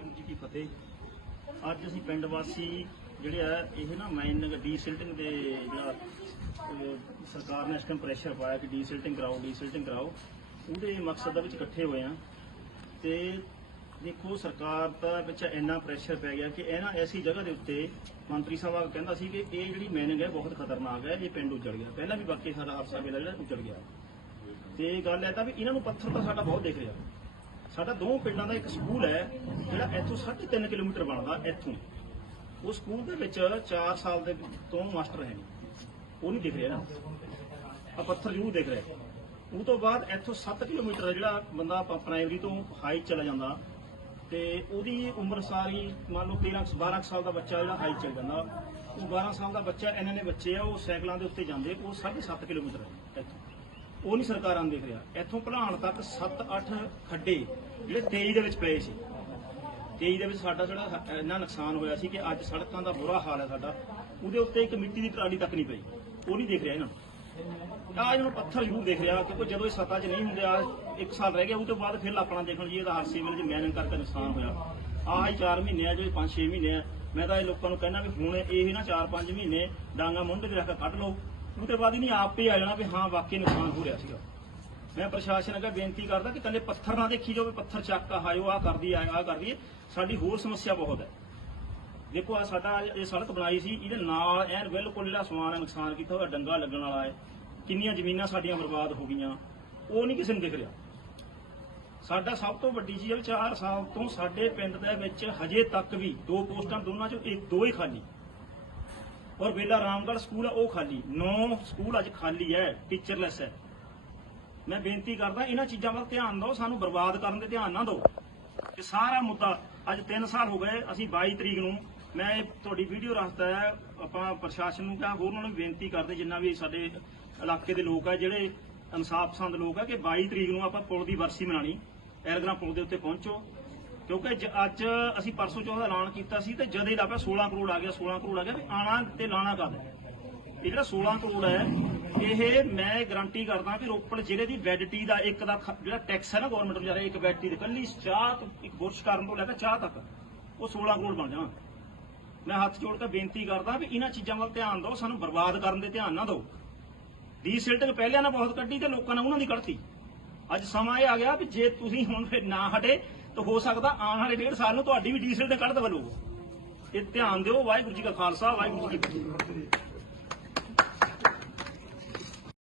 ਵਾਹਿਗੁਰੂ ਜੀ ਕੀ ਫਤਿਹ। ਅੱਜ ਅਸੀਂ ਪਿੰਡ ਵਾਸੀ ਜਿਹੜੇ ਆ, ਇਹ ਨਾ ਮਾਈਨਿੰਗ ਡੀਸਿਲਟਿੰਗ ਦੇ ਜਿਹੜਾ ਸਰਕਾਰ ਨੇ ਇਸ ਟਾਈਮ ਪ੍ਰੈਸ਼ਰ ਪਾਇਆ ਕਿ ਡੀਸਿਲਟਿੰਗ ਕਰਾਓ ਡੀਸਿਲਟਿੰਗ ਕਰਾਓ। ਉਹਦੇ ਮਕਸਦ ਦੇ ਵਿੱਚ ਇਕੱਠੇ ਹੋਏ ਆ ਤੇ ਦੇਖੋ, ਸਰਕਾਰ ਦਾ ਵਿੱਚ ਇੰਨਾ ਪ੍ਰੈਸ਼ਰ ਪੈ ਗਿਆ ਕਿ ਇਹਨਾਂ ਐਸੀ ਜਗ੍ਹਾ ਦੇ ਉੱਤੇ ਮੰਤਰੀ ਸਾਹਿਬ ਕਹਿੰਦਾ ਸੀ ਕਿ ਇਹ ਜਿਹੜੀ ਮਾਈਨਿੰਗ ਹੈ ਬਹੁਤ ਖਤਰਨਾਕ ਹੈ, ਇਹ ਪਿੰਡ ਉੱਜੜ ਗਿਆ। ਪਹਿਲਾਂ ਵੀ ਬਾਕੀ ਸਾਡਾ ਹਾਦਸਾ ਵੇਲਾ ਜਿਹੜਾ ਉੱਜੜ ਗਿਆ। ਤੇ ਗੱਲ ਇਹ ਤਾਂ ਵੀ ਇਹਨਾਂ ਨੂੰ ਪੱਥਰ ਤਾਂ ਸਾਡਾ ਬਹੁਤ ਦੇਖ ਰਿਹਾ। ਸਾਡਾ ਦੋ ਪਿੰਡਾਂ ਦਾ ਇੱਕ ਸਕੂਲ ਹੈ, ਜਿਹੜਾ ਇੱਥੋਂ 3.5 ਕਿਲੋਮੀਟਰ ਬਣਦਾ ਇੱਥੋਂ। ਉਹ ਸਕੂਲ ਦੇ ਵਿੱਚ 4 ਸਾਲ ਦੇ ਤੋਂ ਮਾਸਟਰ ਹੈ। ਉਹ ਨਹੀਂ ਦਿਖ ਰਿਹਾ। ਨਾ ਆ ਪੱਥਰ ਜ਼ਰੂਰ ਦਿਖ ਰਿਹਾ। ਉਹ ਤੋਂ ਬਾਅਦ ਇੱਥੋਂ 7 ਕਿਲੋਮੀਟਰ ਹੈ ਜਿਹੜਾ ਬੰਦਾ ਪ੍ਰਾਇਮਰੀ ਤੋਂ ਹਾਈ ਚਲਾ ਜਾਂਦਾ। ਤੇ ਉਹਦੀ ਉਮਰ ਸਾਰੀ ਮੰਨ ਲਓ 13 12 ਸਾਲ ਦਾ ਬੱਚਾ ਜਿਹੜਾ ਹਾਈ ਚੱਲ ਜਾਂਦਾ। ਉਹ 12 ਸਾਲ ਦਾ ਬੱਚਾ ਇਹਨਾਂ ਨੇ ਬੱਚੇ ਆ, ਉਹ ਸਾਈਕਲਾਂ ਦੇ ਉੱਤੇ ਜਾਂਦੇ। ਉਹ 7.5 ਕਿਲੋਮੀਟਰ ਹੈ ਇੱਥੋਂ। ਉਹ ਨਹੀਂ ਸਰਕਾਰਾਂ ਨੂੰ ਦੇਖ ਰਿਹਾ। ਇੱਥੋਂ ਭਲਾਣ ਤੱਕ 7-8 ਖੱਡੇ ਜਿਹੜੇ 23 ਦੇ ਵਿੱਚ ਪਏ ਸੀ। 23 ਦੇ ਵਿੱਚ ਸਾਡਾ ਜਿਹੜਾ ਇੰਨਾ ਨੁਕਸਾਨ ਹੋਇਆ ਸੀ ਕਿ ਅੱਜ ਸੜਕਾਂ ਦਾ ਬੁਰਾ ਹਾਲ ਹੈ ਸਾਡਾ। ਉਹਦੇ ਉੱਤੇ ਇੱਕ ਮਿੱਟੀ ਦੀ ਟਰਾਲੀ ਤੱਕ ਨਹੀਂ ਪਈ। ਉਹ ਨਹੀਂ ਦੇਖ ਰਿਹਾ ਇਹਨਾਂ ਨੂੰ। ਆ ਇਹਨੂੰ ਪੱਥਰ ਜ਼ਰੂਰ ਦੇਖ ਰਿਹਾ ਕਿਉਂਕਿ ਜਦੋਂ ਇਹ ਸੱਤਾ 'ਚ ਨਹੀਂ ਹੁੰਦੇ, ਆ ਇੱਕ ਸਾਲ ਰਹਿ ਗਿਆ ਉਹ ਤੋਂ ਬਾਅਦ ਫਿਰ ਆਪਣਾ ਦੇਖਣ ਜੀ ਇਹਦਾ ਹਾਦਸੇ ਵੇਲੇ ਜੇ ਮੈਨਿੰਗ ਕਰਕੇ ਨੁਕਸਾਨ ਹੋਇਆ। ਆਹ ਹੀ 4 ਮਹੀਨੇ ਆ, ਜੋ 5-6 ਮਹੀਨੇ ਆ। ਮੈਂ ਤਾਂ ਇਹ ਲੋਕਾਂ ਨੂੰ ਕਹਿੰਦਾ ਵੀ ਹੁਣ ਇਹ ਨਾ 4-5 ਮਹੀਨੇ ਡਾਂਗਾ ਮੁੰਡੇ ਤੇ ਰੱਖ ਕੱਢ ਲਓ। ਉਹਦੇ ਬਾਅਦ ਇਹਨੇ ਨਹੀਂ ਆਪ ਹੀ ਆ ਜਾਣਾ ਵੀ ਹਾਂ ਵਾਕਈ ਨੁਕਸਾਨ ਹੋ ਰਿਹਾ ਸੀਗਾ। ਮੈਂ ਪ੍ਰਸ਼ਾਸਨ ਅੱਗੇ ਬੇਨਤੀ ਕਰਦਾ ਕਿ ਕੱਲੇ ਪੱਥਰ ਨਾ ਦੇਖੀ ਜਾਵੇ, ਪੱਥਰ ਚੱਕ ਆਇਓ ਹਾਇਓ ਆ ਕਰਦੀ ਆ ਆ ਕਰਦੀ ਹੈ ਸਾਡੀ ਹੋਰ ਸਮੱਸਿਆ ਬਹੁਤ ਹੈ। ਦੇਖੋ ਆ ਸਾਡਾ ਇਹ ਸੜਕ ਬਣਾਈ ਸੀ, ਇਹਦੇ ਨਾਲ ਐਨ ਬਿਲਕੁਲ ਜਿਹੜਾ ਸਮਾਨ ਨੁਕਸਾਨ ਕੀਤਾ ਹੋਇਆ, ਡੰਗਾ ਲੱਗਣ ਵਾਲਾ ਹੈ। ਕਿੰਨੀਆਂ ਜ਼ਮੀਨਾਂ ਸਾਡੀਆਂ ਬਰਬਾਦ ਹੋ ਗਈਆਂ। ਉਹ ਨਹੀਂ ਕਿਸੇ ਨੂੰ ਦਿਖ ਰਿਹਾ। ਸਾਡਾ ਸਭ ਤੋਂ ਵੱਡੀ ਚੀਜ਼ ਹੈ 4 ਸਾਲ ਤੋਂ ਸਾਡੇ ਪਿੰਡ ਦੇ ਵਿੱਚ ਹਜੇ ਤੱਕ ਵੀ ਦੋ ਪੋਸਟਾਂ ਦੋਨਾਂ ਚੋਂ ਇੱਕ ਦੋ ਹੀ ਖਾਲੀ। ਔਰ ਵੇਲਾ ਰਾਮਗੜ ਸਕੂਲ ਹੈ ਉਹ ਖਾਲੀ। ਨੌ ਸਕੂਲ ਅੱਜ ਖਾਲੀ ਹੈ ਟੀਚਰਲੈਸ ਹੈ ਮੈਂ ਬੇਨਤੀ ਕਰਦਾ, ਇਹਨਾਂ ਚੀਜ਼ਾਂ ਵੱਲ ਧਿਆਨ ਦਿਓ, ਸਾਨੂੰ ਬਰਬਾਦ ਕਰਨ ਦੇ ਧਿਆਨ ਨਾ ਦਿਓ। ਕਿ ਸਾਰਾ ਮੁੱਦਾ ਅੱਜ 3 ਸਾਲ ਹੋ ਗਏ, ਅਸੀਂ 22 ਤਰੀਕ ਨੂੰ, ਮੈਂ ਤੁਹਾਡੀ ਵੀਡੀਓ ਰੱਖਦਾ ਹੈ ਆਪਾਂ ਪ੍ਰਸ਼ਾਸਨ ਨੂੰ ਕਿਹਾ, ਹੋਰ ਉਹਨਾਂ ਨੂੰ ਬੇਨਤੀ ਕਰਦੇ, ਜਿੰਨਾ ਵੀ ਸਾਡੇ ਇਲਾਕੇ ਦੇ ਲੋਕ ਆ ਜਿਹੜੇ ਇਨਸਾਫ ਪਸੰਦ ਲੋਕ ਆ ਕਿ 22 ਤਰੀਕ ਨੂੰ ਆਪਾਂ ਪੁਲ ਦੀ ਵਰਸੀ ਮਨਾਣੀ ਐਲਗਰਾ ਪੁਲ ਦੇ ਉੱਤੇ ਪਹੁੰਚੋ। ਕਿਉਂਕਿ ਜ- ਅੱਜ ਅਸੀਂ ਪਰਸੋਂ ਚੌਥ ਦਾ ਐਲਾਨ ਕੀਤਾ ਸੀ ਤੇ ਜਦੇ ਦਾ ਪਿਆ 16 ਕਰੋੜ ਆ ਗਿਆ 16 ਕਰੋੜ ਆ ਗਿਆ ਵੀ ਆਣਾ ਤੇ ਲਾਣਾ ਕਦ ਇਹ ਜਿਹੜਾ 16 ਕਰੋੜ ਹੈ, ਇਹ ਮੈਂ ਗਰੰਟੀ ਕਰਦਾ ਕਿ ਰੋਪੜ ਜ਼ਿਲ੍ਹੇ ਦੀ ਵੈਡਿਟੀ ਦਾ ਇੱਕ ਦਾ ਖ- ਜਿਹੜਾ ਟੈਕਸ ਹੈ ਨਾ ਗਵਰਨਮੈਂਟ ਨੂੰ ਜਾ ਰਿਹਾ ਇੱਕ ਵੈਡਿਟੀ ਦੇ, ਕੱਲੀ ਚਾਹ ਤੋਂ ਇੱਕ ਬੁਰਸ਼ ਕਰਨ ਤੋਂ ਲੈ ਕੇ ਚਾਹ ਤੱਕ, ਉਹ 16 ਕਰੋੜ ਬਣ ਜਾਣਾ। ਮੈਂ ਹੱਥ ਜੋੜ ਕੇ ਬੇਨਤੀ ਕਰਦਾ ਵੀ ਇਹਨਾਂ ਚੀਜ਼ਾਂ ਵੱਲ ਧਿਆਨ ਦਿਓ, ਸਾਨੂੰ ਬਰਬਾਦ ਕਰਨ ਦੇ ਧਿਆਨ ਨਾ ਦਿਓ। ਡੀਸਿਲਟਿੰਗ ਪਹਿਲਿਆਂ ਨੇ ਬਹੁਤ ਕੱਢੀ ਤੇ ਲੋਕਾਂ ਨੇ ਉਹਨਾਂ ਦੀ ਕੱਢਤੀ। ਅੱਜ ਸਮਾਂ ਇਹ ਆ ਗਿਆ ਵੀ ਜੇ ਤੁਸੀਂ ਹੁਣ ਫਿਰ ਨਾ ਹਟੇ, ਤਾਂ ਹੋ ਸਕਦਾ ਆਉਣ ਵਾਲੇ ਡੇਢ ਸਾਲ ਨੂੰ ਤੁਹਾਡੀ ਵੀ ਡੀਸਿਲਟਿੰਗ ਕੱਢ ਦਵਲੋ। ਇਹ ਧਿਆਨ ਦਿਓ, ਵਾਹਿਗੁਰੂ ਜੀ ਕਾ ਖਾਲਸਾ, ਵਾਹਿਗੁਰੂ ਜੀ ਕੀ ਫਤਿਹ।